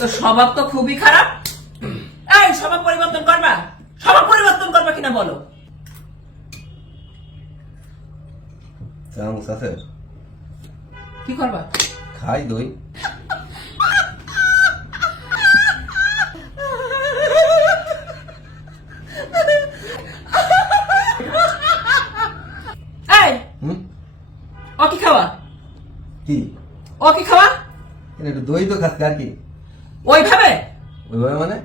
তো স্বভাব তো খুবই খারাপ। এই স্বভাব পরিবর্তন করবা? স্বভাব পরিবর্তন করবা কিনা বলো। আছে? কি করবা? খাই দই। ও কি খাওয়া? কি? ও কি খাওয়া? এটা একটু দই তো খাচ্ছে আর কি। ওইভাবে? ওইভাবে মানে?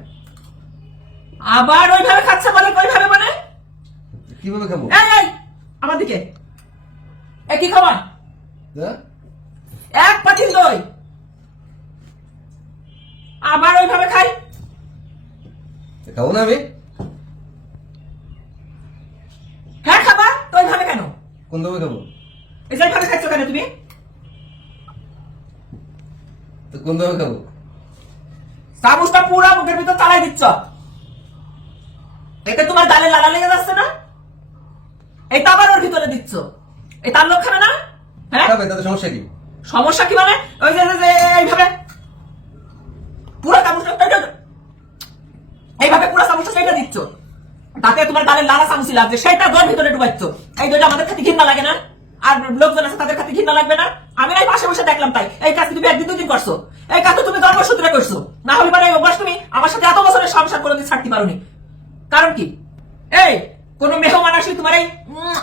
আবার ওইভাবে খাচ্ছে বলে ওইভাবে মানে? কীভাবে খাব? এই এই আমার দিকে। এ কি খাওয়া হ্যাঁ? এক পাতিল দই। আবার ওইভাবে খাই? খাব না আমি? হ্যাঁ খাবা। তো ওইভাবে কেন? কোন দমে খাব? এই যে খাচ্ছ কেন তুমি? তো কোন দমে খাব? চামচটা পুরা মুখের ভিতর চালাই দিচ্ছ। এতে তোমার গালে লালা লেগে যাচ্ছে না? এটা আবার ওর ভিতরে দিচ্ছ। এই তার লোক খাবে না? হ্যাঁ? তাতে সমস্যা কি? সমস্যা কি মানে? ওই যে এইভাবে। পুরো চামচটা এইভাবে পুরো চামচটা সেইটা দিচ্ছ। তাতে তোমার গালের লালা চামচি লাগছে সেটা দোর ভিতরে ডুবাচ্ছ। এই দইটা আমাদের খাতে ঘৃণা লাগে না? আর লোকজন আছে তাদের খাতে ঘৃণা লাগবে না। আমি এই পাশে বসে দেখলাম তাই। এই কাজ তুমি একদিন দুদিন করছ? এই কাজ তুমি জন্মসূত্রে করছ। না হলে পারে এই অভ্যাস তুমি আমার সাথে এত বছরের সংসার করে দিয়ে ছাড়তে পারোনি। কারণ কি? এই, কোন মেহমান আসলে তোমার এই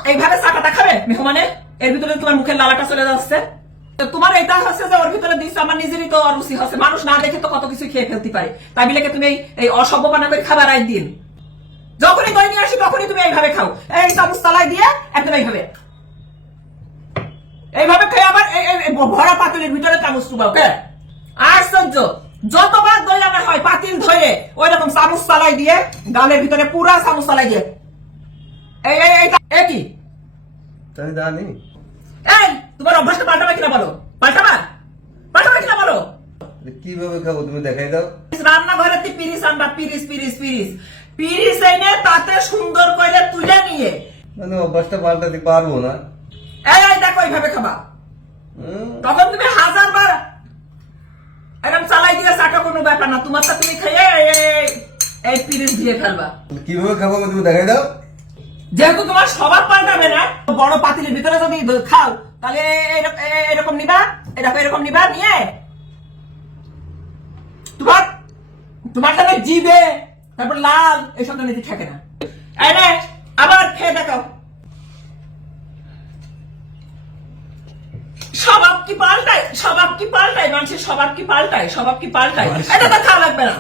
এইভাবে চাকাটা খাবে মেহমানে? এর ভিতরে তোমার মুখের লালাটা চলে যাচ্ছে। তোমার এটা হচ্ছে যে ওর ভিতরে দিচ্ছে আমার নিজেরই তো অরুচি হচ্ছে। মানুষ না দেখে তো কত কিছু খেয়ে ফেলতে পারে। তাই বিলেকে তুমি এই- এই অসভ্যপানা করে খাবার আই দিন। যখনই দই নিয়ে আসি তখনই তুমি এইভাবে খাও। এই চামচ তালাই দিয়ে একদম এইভাবে। এইভাবে খেয়ে এই ভরা পাতিলের ভিতরে চামচ চুবাও কে আশ্চর্য যতবার দই আনা হয় পাতিল ধরে ওই রকম চামচ তালাই দিয়ে গালের ভিতরে পুরা চামচ তালাই দিয়ে। এই এই এই এ কি? তাই জানি। এই তোমার অভ্যাসটা পাল্টাবে কিনা বলো? পাল্টাবা? পাল্টাবে কিনা বলো? কীভাবে খাব তুমি দেখাই দাও। রান্নাঘরে তুই পিরিস আনবা পিরিস পিরিস পিরিস। পিরিস এনে তাতে সুন্দর করে তুলে নিয়ে। মানে অভ্যাসটা পাল্টাতে পারব না। এই এই এইভাবে খাবা। তখন তুমি হাজার বার এরকম চালাই দিলে চাকা কোনো ব্যাপার না তোমারটা তুমি খেয়ে এই- পিরিস দিয়ে ফেলবা। কীভাবে খাব তুমি দেখাই দাও। যেহেতু তোমার স্বভাব পাল্টাবে না বড় পাতিলের ভিতরে যদি খাও তাহলে এরকম নিবা এরকম এরকম নিবা নিয়ে। তোমার তোমার সাথে জিবে তারপর লাল এসব তো নীতি থাকে না এই নে, আবার খেয়ে দেখো স্বভাব কি পাল্টায়? মানুষের স্বভাব কি পাল্টায়? স্বভাব কি পাল্টায়? এটা তো খাওয়া লাগবে না।